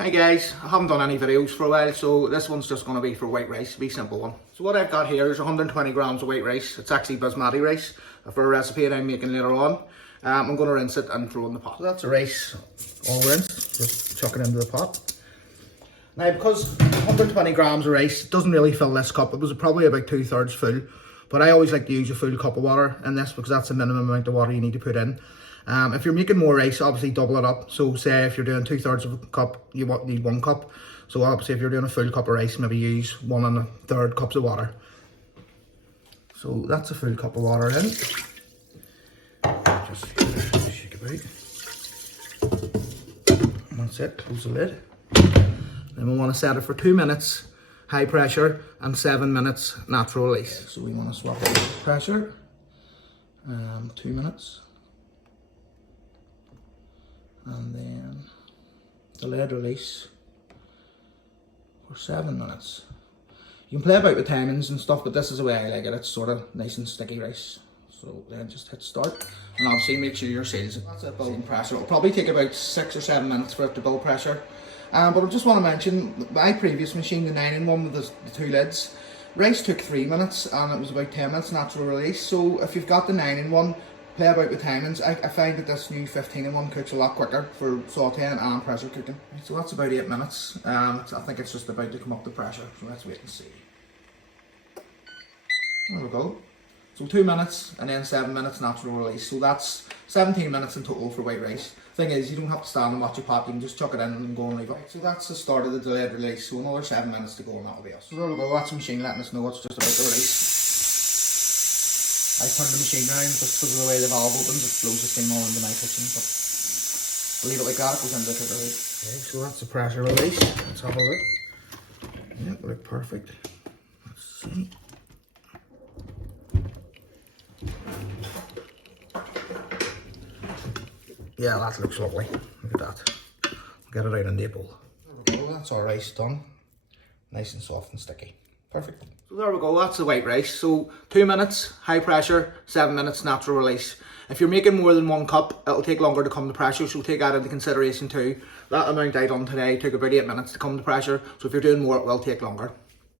Hi guys, I haven't done any videos for a while, so this one's just going to be for white rice, a wee simple one. So what I've got here is 120 grams of white rice. It's actually basmati rice for a recipe that I'm making later on. I'm going to rinse it and throw it in the pot. So that's the rice all rinsed, just chuck it into the pot. Now because 120 grams of rice doesn't really fill this cup, it was probably about 2/3 full. But I always like to use a full cup of water in this because that's the minimum amount of water you need to put in. If you're making more rice, obviously double it up. So say if you're doing 2/3 of a cup, you need 1 cup. So obviously if you're doing a full cup of rice, maybe use 1 1/3 cups of water. So that's a full cup of water in. Just shake it out. And that's it, close the lid. Then we want to set it for 2 minutes, high pressure, and 7 minutes natural release. So we want to swap the pressure, 2 minutes. And then the lid release for 7 minutes. You can play about with timings and stuff, but this is the way I like it. It's sort of nice and sticky rice. So then just hit start, and obviously make sure your seals. That's it, building pressure. It'll probably take about 6 or 7 minutes for it to build pressure. But I just want to mention my previous machine, the 9-in-1 with the 2 lids. Rice took 3 minutes, and it was about 10 minutes natural release. So if you've got the 9-in-1, play about with timings. I find that this new 15-in-1 cooks a lot quicker for sauteing and pressure cooking. So that's about 8 minutes. I think it's just about to come up to pressure, so let's wait and see. There we go. So 2 minutes and then 7 minutes natural release. So that's 17 minutes in total for white rice. Thing is, you don't have to stand and watch your pot, you can just chuck it in and go and leave it. So that's the start of the delayed release. So another 7 minutes to go and that'll be us. So there we go, that's the machine letting us know it's just about to release. I turn the machine around just because of the way the valve opens, it blows the steam all into my kitchen, but I'll leave it like that, it goes into the cooker hood. Okay, so that's the pressure release. Let's have a look. Yeah, it looked perfect. Let's see. Yeah, that looks lovely. Look at that. I'll get it out in the bowl. There we go, that's our rice done. Nice and soft and sticky. Perfect. So there we go, that's the white rice. So 2 minutes, high pressure, 7 minutes natural release. If you're making more than 1 cup, it'll take longer to come to pressure, so take that into consideration too. That amount I done today took about 8 minutes to come to pressure, so if you're doing more, it will take longer.